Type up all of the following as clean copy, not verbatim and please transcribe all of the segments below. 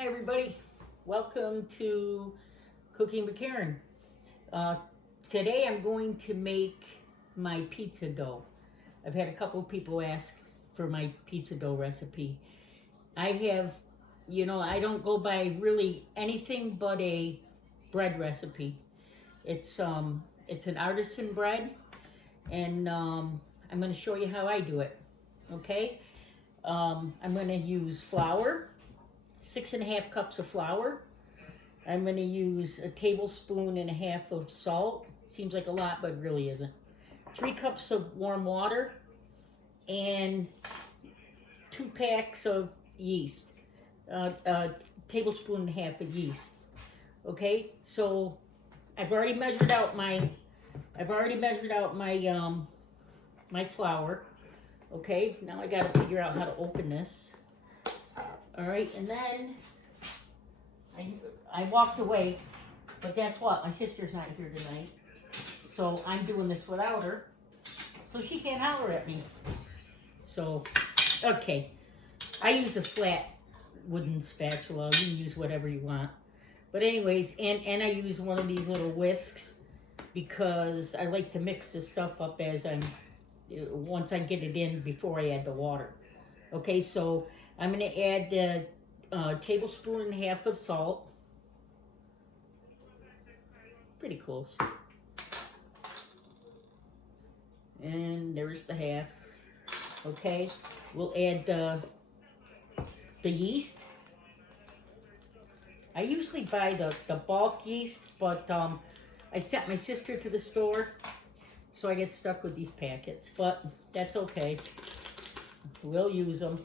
Hi everybody, welcome to Cooking with Karen. Uh, Today I'm going to make my pizza dough. I've had a couple people ask for my pizza dough recipe. I have, I don't go by really anything but a bread recipe. It's an artisan bread, and I'm going to show you how I do it. Okay, I'm going to use flour, 6.5 cups of flour. I'm going to use a tablespoon and a half of salt. Seems like a lot, but it really isn't. 3 cups of warm water and 2 packs of yeast. A tablespoon and a half of yeast. Okay, so I've already measured out my my flour. Okay, now I got to figure out how to open this. All right, and then I walked away, but guess what? My sister's not here tonight, so I'm doing this without her, so she can't holler at me. So, okay, I use a flat wooden spatula. You can use whatever you want. But anyways, and I use one of these little whisks because I like to mix this stuff up once I get it in before I add the water. Okay, so I'm going to add the tablespoon and a half of salt. Pretty close. And there's the half. Okay, we'll add the yeast. I usually buy the bulk yeast, but I sent my sister to the store, so I get stuck with these packets, but that's okay. We'll use them.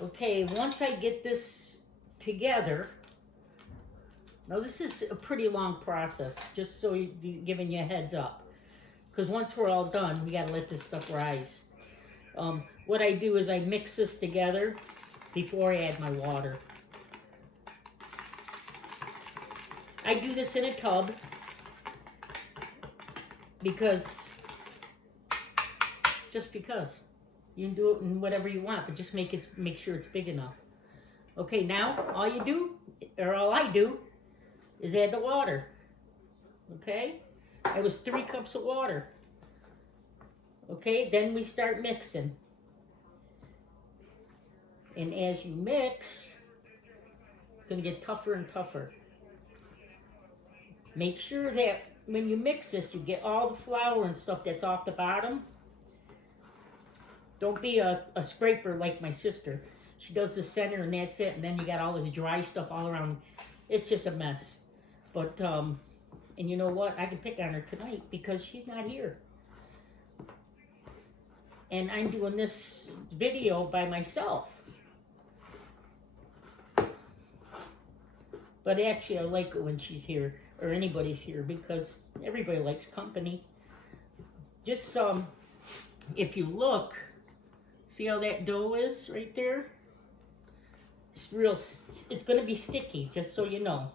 Okay, once I get this together, now this is a pretty long process, just so giving you a heads up. Because once we're all done, we gotta let this stuff rise. What I do is I mix this together before I add my water. I do this in a tub just because. You can do it in whatever you want, but just make sure it's big enough. Okay, now all I do is add the water. Okay? It was 3 cups of water. Okay, then we start mixing. And as you mix, it's going to get tougher and tougher. Make sure that when you mix this, you get all the flour and stuff that's off the bottom. Don't be a scraper like my sister. She does the center and that's it, and then you got all this dry stuff all around. It's just a mess. But, and you know what? I can pick on her tonight because she's not here. And I'm doing this video by myself. But actually, I like it when she's here, or anybody's here, because everybody likes company. Just, if you look, see how that dough is right there? It's going to be sticky, just so you know.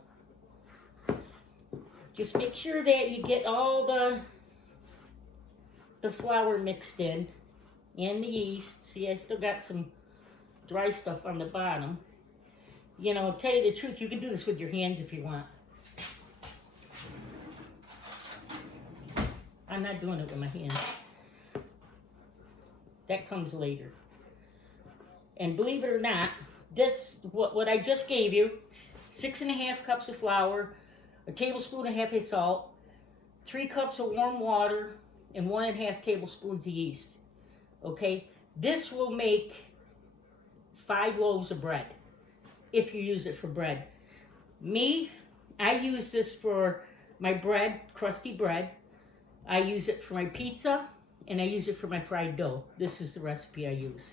Just make sure that you get all the flour mixed in and the yeast. See, I still got some dry stuff on the bottom. You know, tell you the truth, you can do this with your hands if you want. I'm not doing it with my hands. That comes later. And believe it or not, what I just gave you, 6.5 cups of flour, a tablespoon and a half of salt, 3 cups of warm water, and 1.5 tablespoons of yeast. Okay? This will make 5 loaves of bread, if you use it for bread. Me, I use this for my bread, crusty bread. I use it for my pizza, and I use it for my fried dough. This is the recipe I use.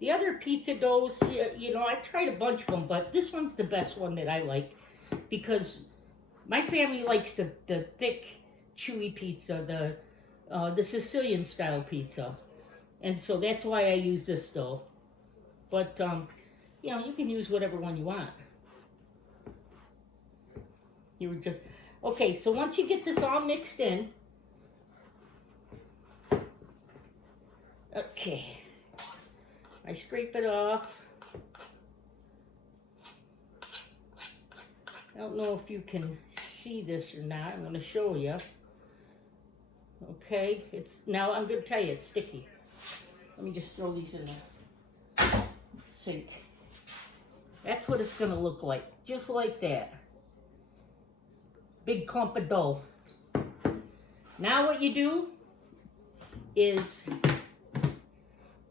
The other pizza doughs, I've tried a bunch of them, but this one's the best one that I like because my family likes the thick, chewy pizza, the Sicilian style pizza. And so that's why I use this dough. But, you can use whatever one you want. Okay, so once you get this all mixed in, okay, I scrape it off. I don't know if you can see this or not. I'm going to show you. Okay, now I'm going to tell you it's sticky. Let me just throw these in the sink. That's what it's going to look like, just like that. Big clump of dough. Now what you do is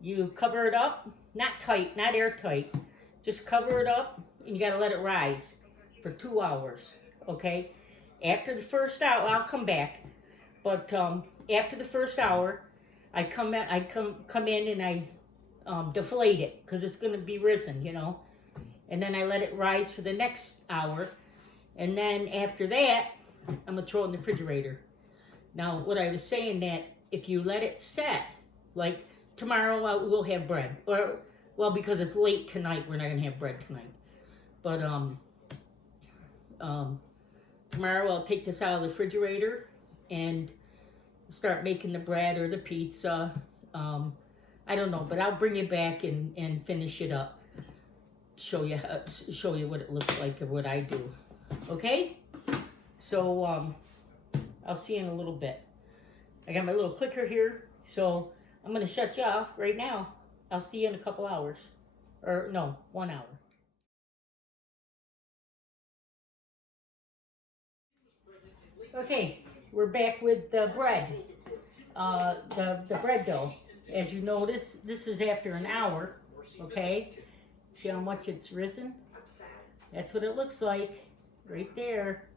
you cover it up, not tight, not airtight. Just cover it up, and you got to let it rise for 2 hours, okay? After the first hour, I'll come back, but after the first hour, I come in and I deflate it because it's going to be risen, you know. And then I let it rise for the next hour, and then after that, I'm gonna throw it in the refrigerator. Now, what I was saying that if you let it set, like tomorrow we'll have bread, or well, because it's late tonight, we're not gonna have bread tonight. But tomorrow I'll take this out of the refrigerator and start making the bread or the pizza. I don't know, but I'll bring you back and finish it up. Show you what it looks like or what I do. Okay? So I'll see you in a little bit. I got my little clicker here, so I'm gonna shut you off right now. I'll see you in a couple hours. Or no, 1 hour. Okay, we're back with the bread. The bread dough. As you notice, this is after an hour, okay? See how much it's risen? That's what it looks like, right there.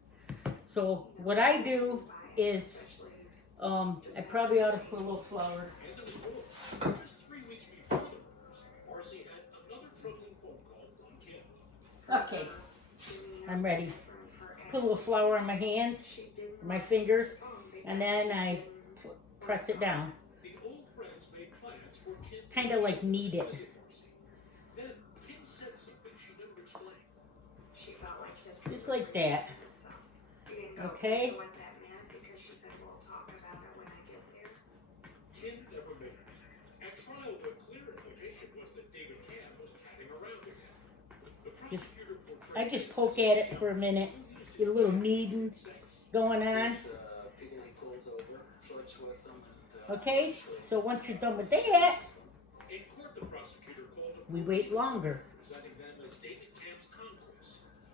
So what I do is, I probably ought to put a little flour. Okay, I'm ready. Put a little flour on my hands, my fingers, and then I press it down. Kind of like knead it. Just like that. Okay? I just poke at it for a minute, get a little kneading going on. Okay, so once you're done with that, we wait longer.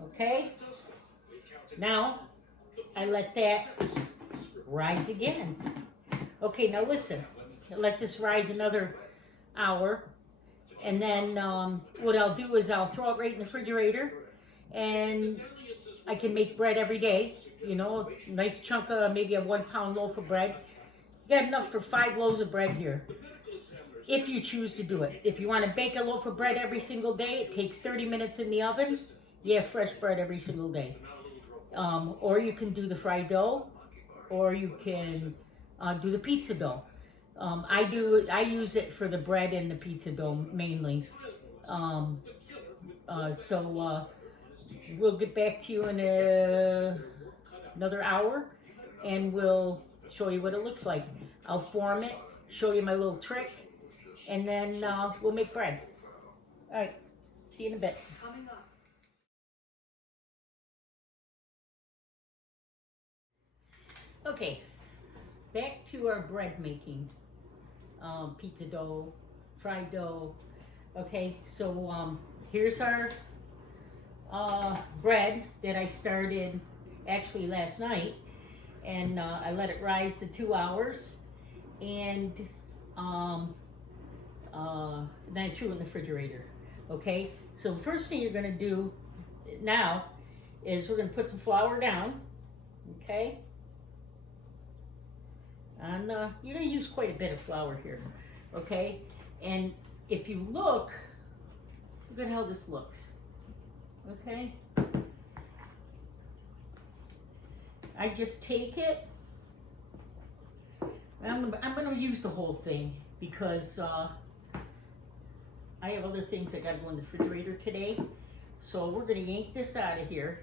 Okay, now I let that rise again. Okay, now listen, let this rise another hour, and then what I'll do is I'll throw it right in the refrigerator, and I can make bread every day. You know, a nice chunk of maybe a 1 pound loaf of bread. You got enough for 5 loaves of bread here, if you choose to do it. If you want to bake a loaf of bread every single day, it takes 30 minutes in the oven. You have fresh bread every single day. Or you can do the fried dough, or you can do the pizza dough. I use it for the bread and the pizza dough mainly. We'll get back to you in another hour, and we'll show you what it looks like. I'll form it, show you my little trick, and then we'll make bread. All right, see you in a bit. Okay, back to our bread making. Pizza dough, fried dough. Okay, so here's our bread that I started actually last night, and I let it rise to 2 hours, and then I threw it in the refrigerator. Okay, so the first thing you're going to do now is we're going to put some flour down. Okay, and you're going to use quite a bit of flour here. Okay, and if you look at how this looks. Okay, I just take it. I'm going to use the whole thing because I have other things that got to go in the refrigerator today. So we're going to yank this out of here.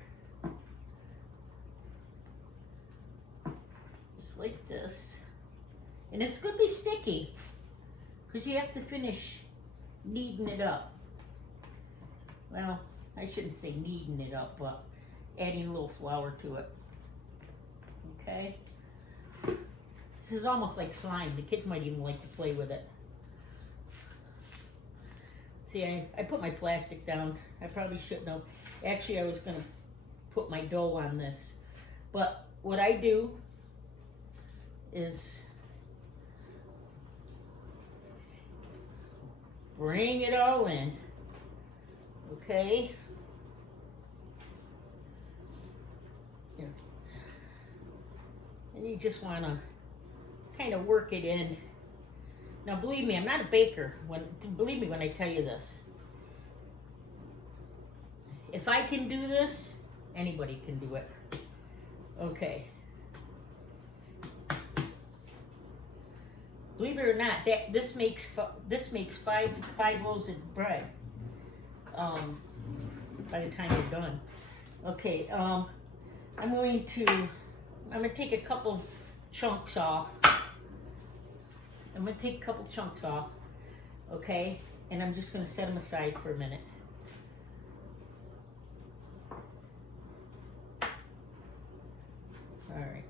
Just like this. And it's going to be sticky because you have to finish kneading it up. Well, I shouldn't say kneading it up, but adding a little flour to it. Okay? This is almost like slime. The kids might even like to play with it. See, I put my plastic down. I probably shouldn't have. Actually, I was going to put my dough on this. But what I do is bring it all in. Okay? And you just want to kind of work it in. Now, believe me, I'm not a baker. Believe me when I tell you this. If I can do this, anybody can do it. Okay. Believe it or not, this makes five loaves of bread. By the time you're done. Okay. I'm gonna take a couple chunks off. Okay, and I'm just gonna set them aside for a minute. All right.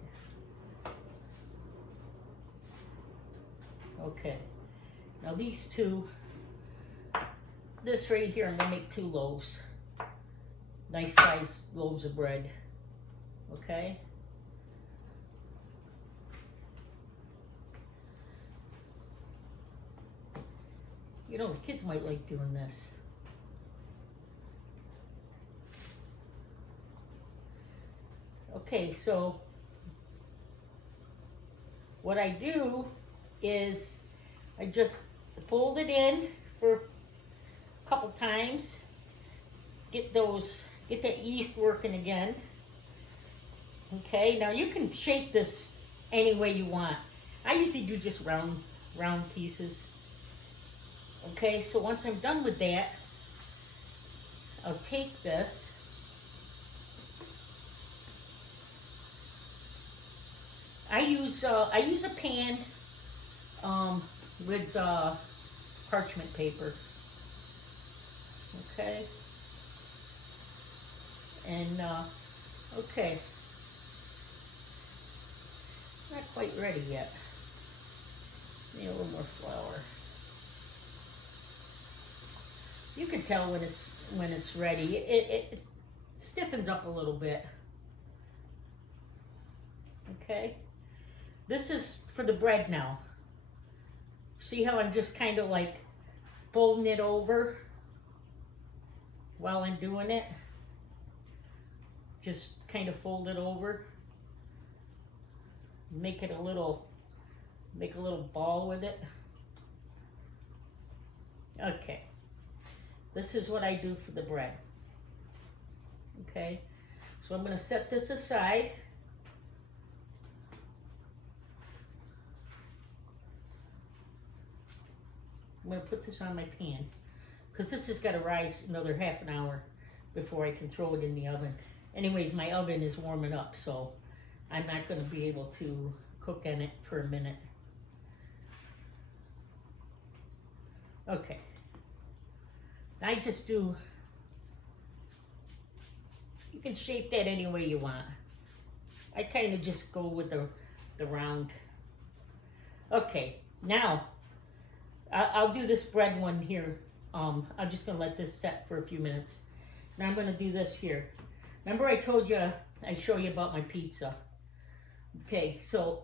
Okay. Now these two, this right here, I'm gonna make 2 loaves. Nice sized loaves of bread. Okay. You know, the kids might like doing this. Okay, so what I do is I just fold it in for a couple times, get that yeast working again. Okay, now you can shape this any way you want. I usually do just round pieces. Okay, so once I'm done with that, I'll take this. I use a pan with parchment paper. Okay, and okay, not quite ready yet. Need a little more flour. You can tell when it's ready. It stiffens up a little bit. Okay, this is for the bread now. See how I'm just kind of like folding it over while I'm doing it? Just kind of fold it over. Make a little ball with it. Okay. This is what I do for the bread. Okay, so I'm going to set this aside. I'm going to put this on my pan because this has got to rise another half an hour before I can throw it in the oven. Anyways, my oven is warming up, so I'm not going to be able to cook in it for a minute. Okay. I just do, you can shape that any way you want. I kind of just go with the round. Okay, now I'll do this bread one here. I'm just gonna let this set for a few minutes. Now I'm gonna do this here. Remember I told you I'd show you about my pizza. Okay, so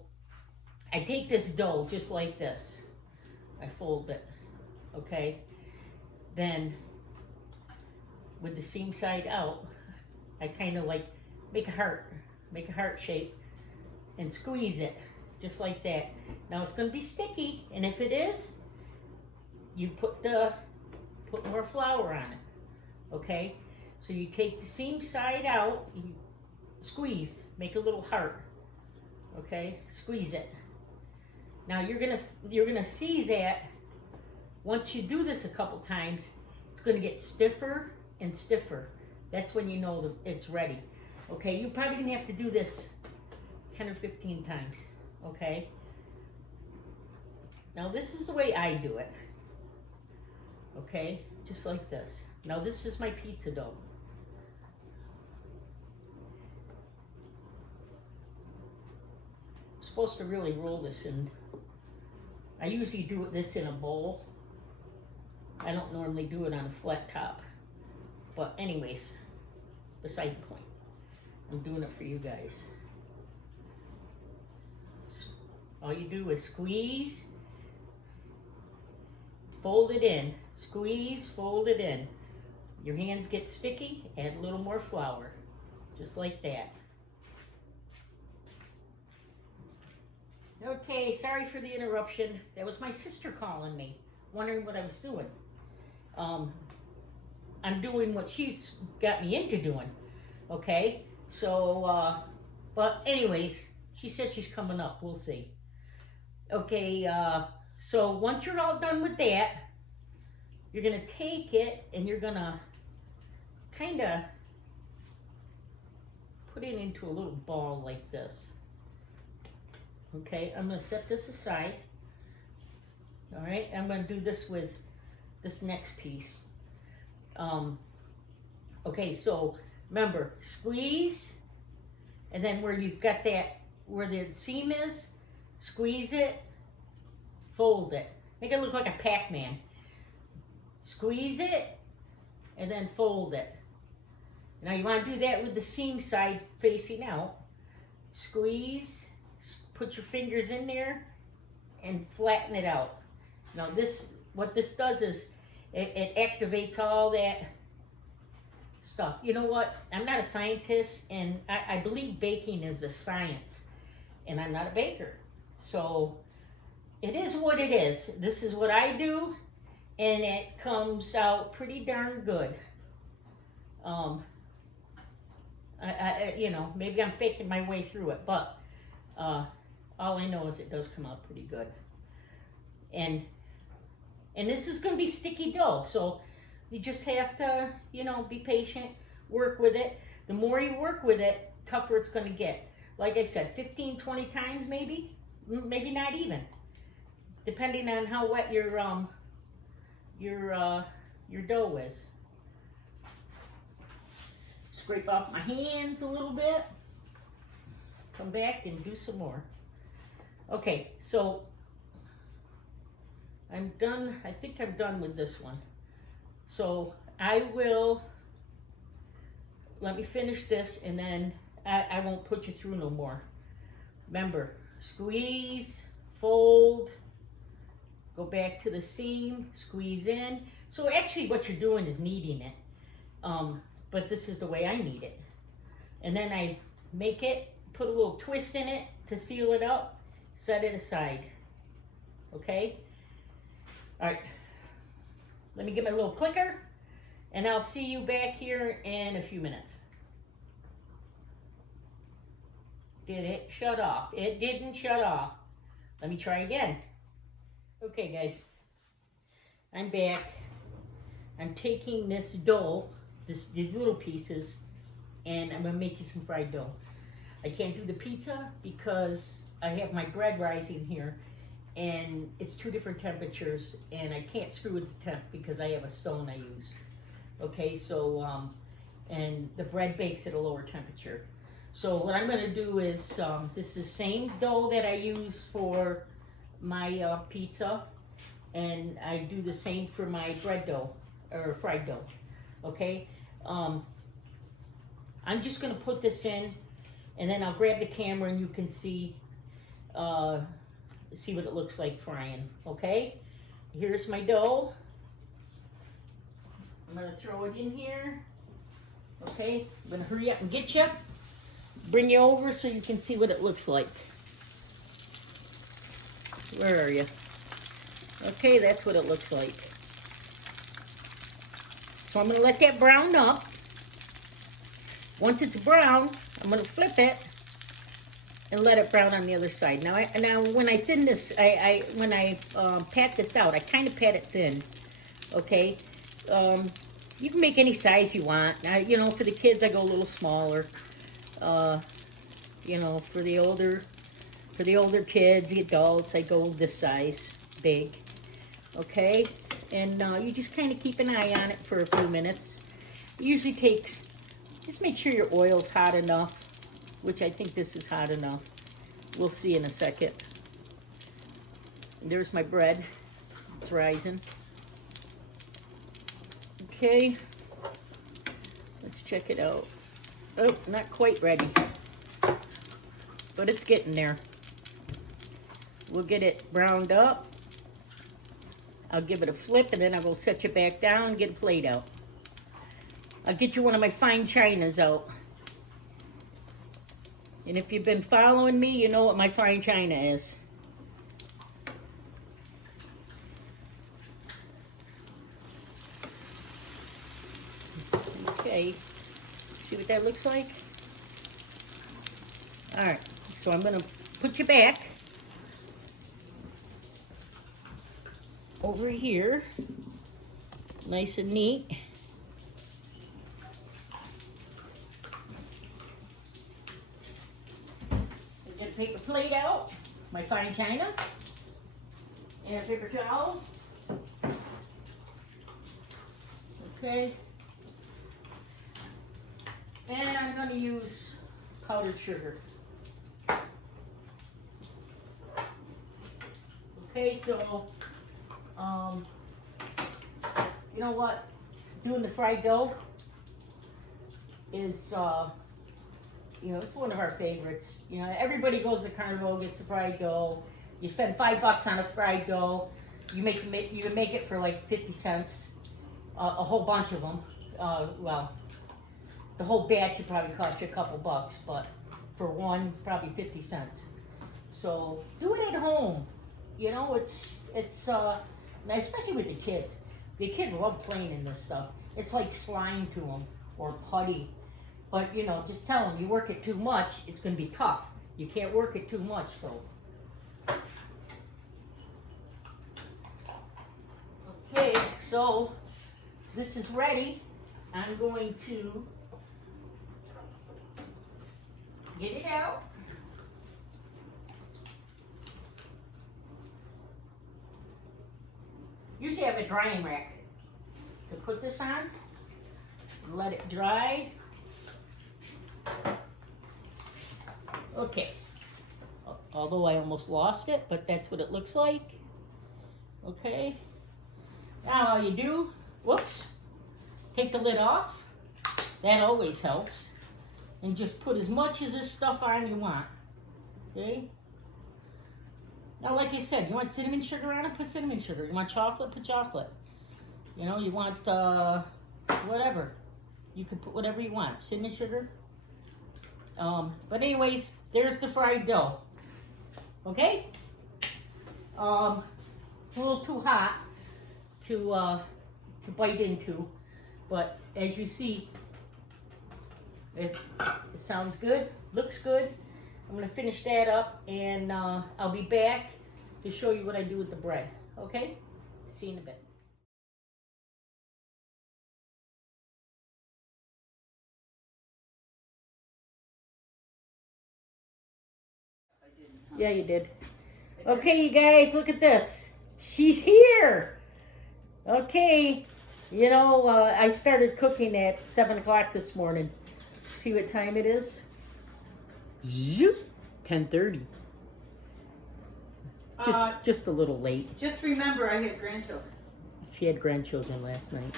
I take this dough just like this. I fold it, okay? Then with the seam side out, I kind of like make a heart shape and squeeze it just like that. Now it's going to be sticky, and if it is, you put more flour on it. Okay, so you take the seam side out, you squeeze, make a little heart. Okay, squeeze it. Now you're gonna see that once you do this a couple times, it's going to get stiffer and stiffer. That's when you know that it's ready. Okay, you're probably going to have to do this 10 or 15 times. Okay? Now this is the way I do it. Okay, just like this. Now this is my pizza dough. I'm supposed to really roll this in. I usually do this in a bowl. I don't normally do it on a flat top. But anyways, beside the point. I'm doing it for you guys. All you do is squeeze, fold it in. Squeeze, fold it in. Your hands get sticky, add a little more flour. Just like that. Okay, sorry for the interruption. That was my sister calling me, wondering what I was doing. I'm doing what she's got me into doing. Okay, so, but anyways, she said she's coming up. We'll see. Okay, so once you're all done with that, you're going to take it and you're going to kind of put it into a little ball like this. Okay, I'm going to set this aside. All right, I'm going to do this with this next piece. Okay, so remember, squeeze, and then where you've got that, where the seam is, squeeze it, fold it. Make it look like a Pac-Man. Squeeze it, and then fold it. Now you want to do that with the seam side facing out. Squeeze, put your fingers in there, and flatten it out. Now this, what this does is, it activates all that stuff. You know what? I'm not a scientist, and I believe baking is a science, and I'm not a baker. So it is what it is. This is what I do, and it comes out pretty darn good. You know, maybe I'm faking my way through it, but all I know is it does come out pretty good. And this is going to be sticky dough, so you just have to, you know, be patient, work with it. The more you work with it, tougher it's going to get. Like I said, 15, 20 times maybe not even, depending on how wet your dough is. Scrape off my hands a little bit. Come back and do some more. Okay, so I'm done. I think I'm done with this one. So let me finish this, and then I won't put you through no more. Remember, squeeze, fold, go back to the seam, squeeze in. So actually what you're doing is kneading it. But this is the way I knead it. And then I make it, put a little twist in it to seal it up, set it aside. Okay? All right, let me get my little clicker, and I'll see you back here in a few minutes. Did it shut off? It didn't shut off. Let me try again. Okay, guys, I'm back. I'm taking this dough, these little pieces, and I'm going to make you some fried dough. I can't do the pizza because I have my bread rising here, and it's 2 different temperatures, and I can't screw with the temp because I have a stone I use. Okay, so, and the bread bakes at a lower temperature. So what I'm going to do is, this is the same dough that I use for my pizza, and I do the same for my bread dough, or fried dough. Okay, I'm just going to put this in, and then I'll grab the camera and you can see what it looks like frying. Okay, here's my dough. I'm going to throw it in here. Okay, I'm going to hurry up and get you. Bring you over so you can see what it looks like. Where are you? Okay, that's what it looks like. So I'm going to let that brown up. Once it's brown, I'm going to flip it and let it brown on the other side. Now, when I thin this, when I pat this out, I kind of pat it thin. Okay, you can make any size you want. You know, for the kids, I go a little smaller. You know, for the older kids, the adults, I go this size, big. Okay, And you just kind of keep an eye on it for a few minutes. It usually takes, just make sure your oil's hot enough, which I think this is hot enough. We'll see in a second. And there's my bread. It's rising. Okay. Let's check it out. Oh, not quite ready. But it's getting there. We'll get it browned up. I'll give it a flip, and then I will set you back down and get a plate out. I'll get you one of my fine chinas out. And if you've been following me, you know what my fine china is. Okay, see what that looks like? All right, so I'm gonna put you back over here, nice and neat. I'm gonna take a plate out, my fine china, and a paper towel. Okay. And I'm gonna use powdered sugar. Okay, so you know what? Doing the fried dough is, you know, it's one of our favorites. You know, everybody goes to Carnival, gets a fried dough. You spend $5 on a fried dough. You can make it for like 50 cents, a whole bunch of them. Well, the whole batch would probably cost you a couple bucks, but for one, probably 50 cents. So do it at home. You know, it's especially with the kids. The kids love playing in this stuff. It's like slime to them, or putty. But, you know, just tell them, you work it too much, it's going to be tough. You can't work it too much, though. Okay, so this is ready. I'm going to get it out. Usually I have a drying rack to put this on, let it dry. Okay, although I almost lost it, but that's what it looks like. Okay, now all you do, whoops, take the lid off. That always helps. And just put as much of this stuff on you want. Okay? Now, like I said, you want cinnamon sugar on it, put cinnamon sugar. You want chocolate, put chocolate. You know, you want whatever. You can put whatever you want. Cinnamon sugar. But anyways, there's the fried dough. Okay? It's a little too hot to bite into, but as you see, it sounds good, looks good. I'm going to finish that up, and I'll be back to show you what I do with the bread. Okay? See you in a bit. Yeah, you did. Okay, you guys, look at this. She's here. Okay. You know, I started cooking at 7 o'clock this morning. See what time it is? 10:30. Just a little late. Just remember, I had grandchildren. She had grandchildren last night.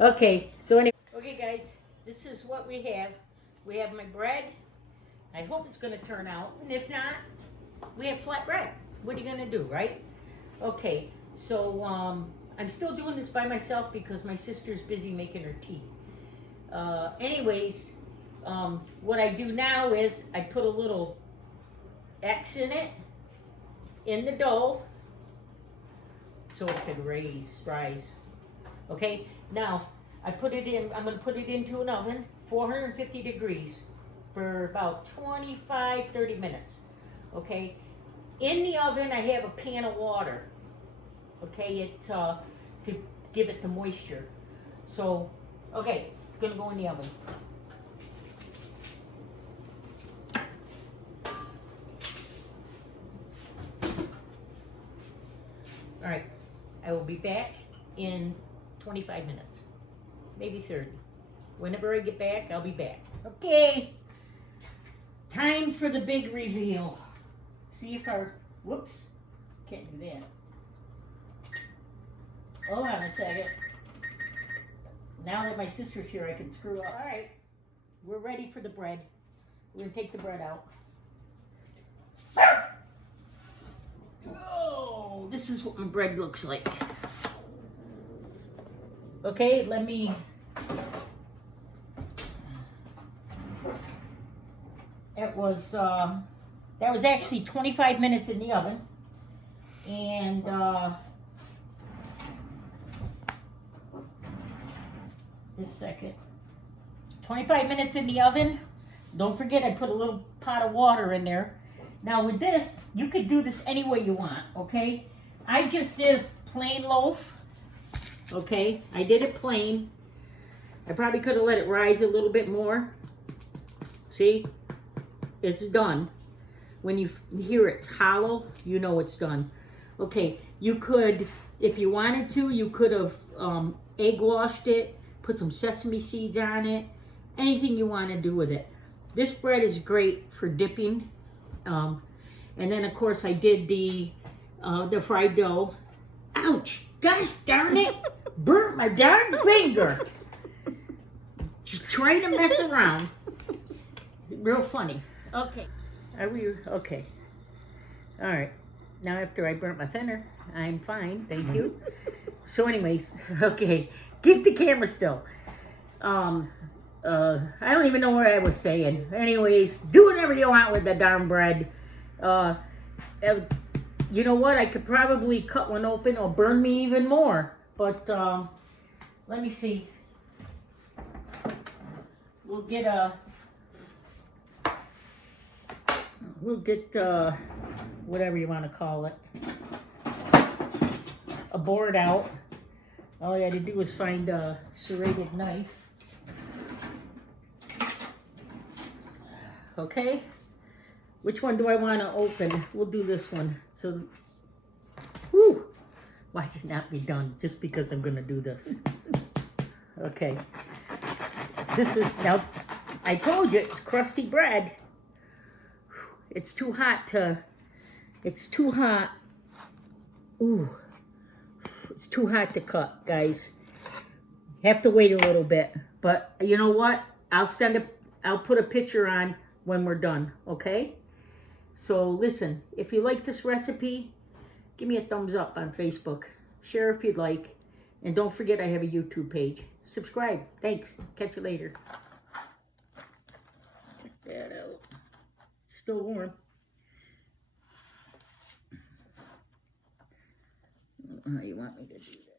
Okay, so anyway. Okay, guys, this is what we have. We have my bread. I hope it's going to turn out. And if not, we have flat bread. What are you going to do, right? Okay, so I'm still doing this by myself because my sister's busy making her tea. Anyways, what I do now is I put a little X in it, in the dough, so it could rise. Okay, now I put it in, I'm going to put it into an oven, 450 degrees, for about 25-30 minutes. Okay, in the oven I have a pan of water. Okay, to give it the moisture. So, okay, it's going to go in the oven. All right, I will be back in 25 minutes, maybe 30. Whenever I get back, I'll be back. Okay, time for the big reveal. See if our, whoops, can't do that. Hold on a second. Now that my sister's here, I can screw up. All right, we're ready for the bread. We're gonna take the bread out. Oh, this is what my bread looks like. Okay, let me. It was that was actually 25 minutes in the oven, and just a second. 25 minutes in the oven. Don't forget, I put a little pot of water in there. Now with this, you could do this any way you want, okay? I just did a plain loaf, okay? I did it plain. I probably could have let it rise a little bit more. See? It's done. When you hear it's hollow, you know it's done. Okay, you could, if you wanted to, you could have egg washed it, put some sesame seeds on it, anything you want to do with it. This bread is great for dipping. And then of course I did the fried dough. Ouch! Gosh darn it! Burnt my darn finger! Just trying to mess around. Real funny. Okay. Are we okay? All right. Now after I burnt my finger, I'm fine. Thank you. So anyways, okay. Keep the camera still. I don't even know what I was saying. Anyways, do whatever you want with the darn bread. You know what? I could probably cut one open or burn me even more. But let me see. We'll get whatever you want to call it, a board out. All you had to do was find a serrated knife. Okay, which one do I want to open? We'll do this one. So, whew, watch it not be done just because I'm going to do this. Okay, this is, now, I told you it's crusty bread. It's too hot to, it's too hot. Ooh, it's too hot to cut, guys. Have to wait a little bit. But you know what? I'll put a picture on when we're done, okay? So listen, if you like this recipe, give me a thumbs up on Facebook. Share if you'd like. And don't forget I have a YouTube page. Subscribe. Thanks. Catch you later. Check that out. Still warm. I don't know how you want me to do that.